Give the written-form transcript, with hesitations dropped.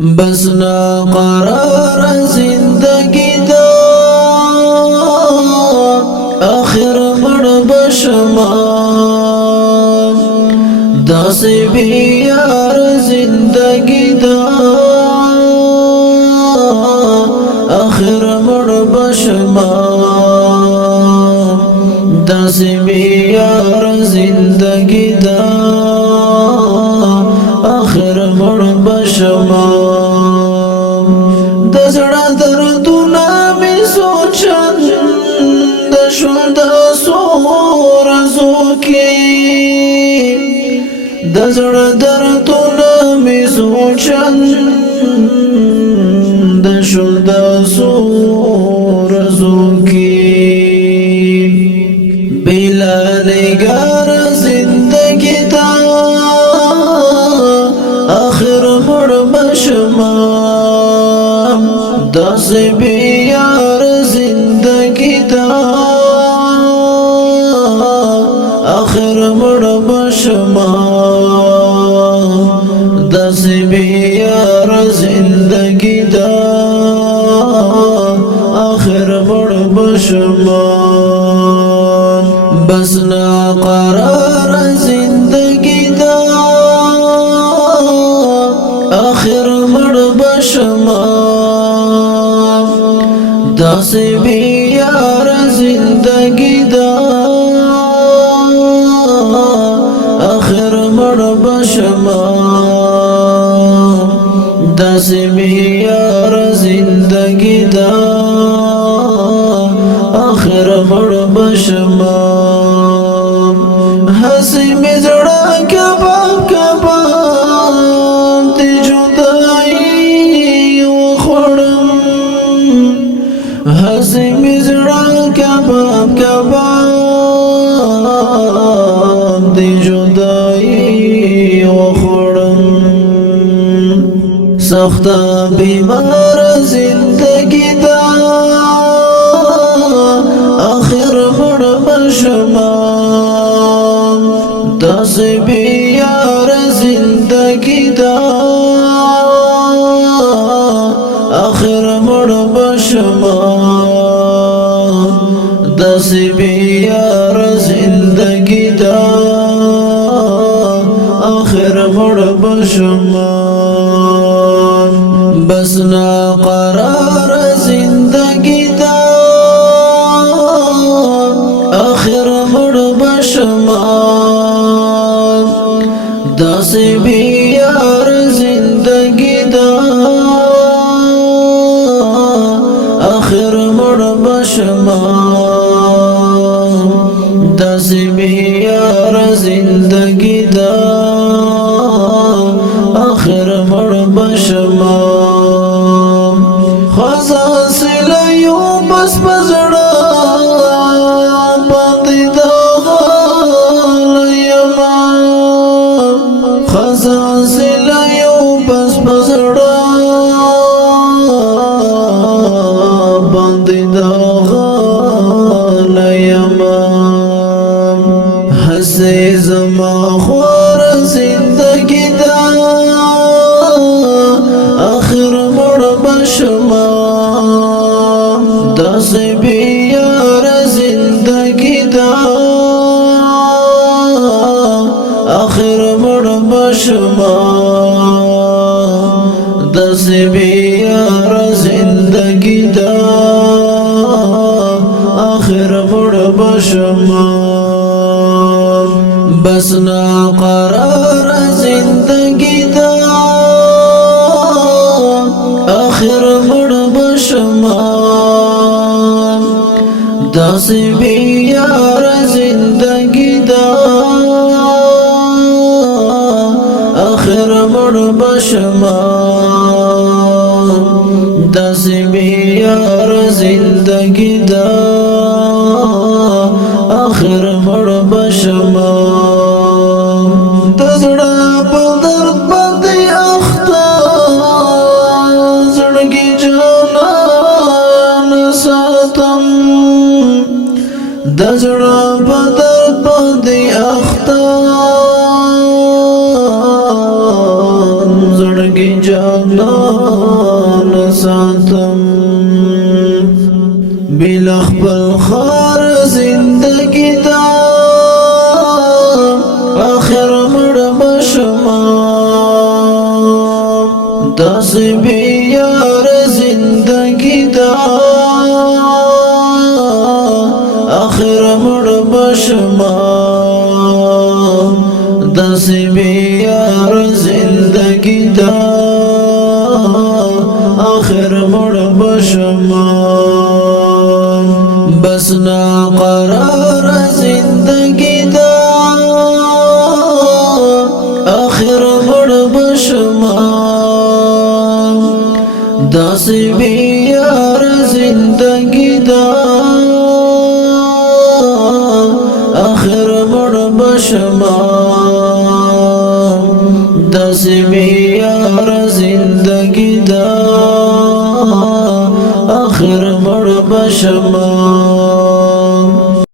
بس نا قرار زندگی دا آخر مڑ بشما داسی بیار زندگی دا آخر مڑ بشما داسی بیار زندگی دا آخر مڑ بشما دزڑا دردونا می سوچن دشون دسور زوکی دزڑا دردونا می سوچن دشون دسور زوکی بلا نگار زندگی دا آخر مڑ بشما داس بیار زندگی دا آخر مڑ بشما داس بیار زندگی دا آخر مڑ بشما بس نا قرار زندگی دا آخر مڑ بشما داسی بیار زندگی دا آخر مڑ بشما داسی بیار زندگی دا آخر مڑ بشما ہنسی میں جڑا کباب کباب تی جدائی وخورم ہنسی میں جڑا کباب کباب تی جدائی وخورم سختا بیمار زندگی دا آخر مڑ بشما داس بیار زندگی دا آخر مڑ بشما داس بیار زندگی دا آخر مڑ بشما بس نا قرار زندگی دا آخر مڑ بشما داسی بیار زندگی دا آخر مڑ بشما داسی بیار زندگی دا آخر مڑ بشما خزا سلیو بس بزڑا باندی دا غال یما خزا سلیو بس بزڑا باندی دا غال یما حسی زما خوار زندگی دا آخر مڑ بشما داس بیار زندگی دا آخر مڑ بشما داس بیار زندگی دا آخر مڑ بشما بس نا قرار زندگی دا آخر مڑ بشما داسی بیار زندگی دا آخر مڑ بشما داسی بیار زندگی دا آخر مڑ بشما دزڑا پدر بدی اختا زڑگی جانا نساتم دزڑا پدر بدی اختا زڑگی جانا نساتم بلا خپل خار زندگی دا آخر مړ بشما داس بیار زندگی دا آخر مړ بشما داس بیار زندگی دا آخر مړ بشما بس نا قرار زندگی دا آخر مړ بشما داس بیار زندگی دا آخر مړ بشما داس بیار زندگی دا آخر مړ بشما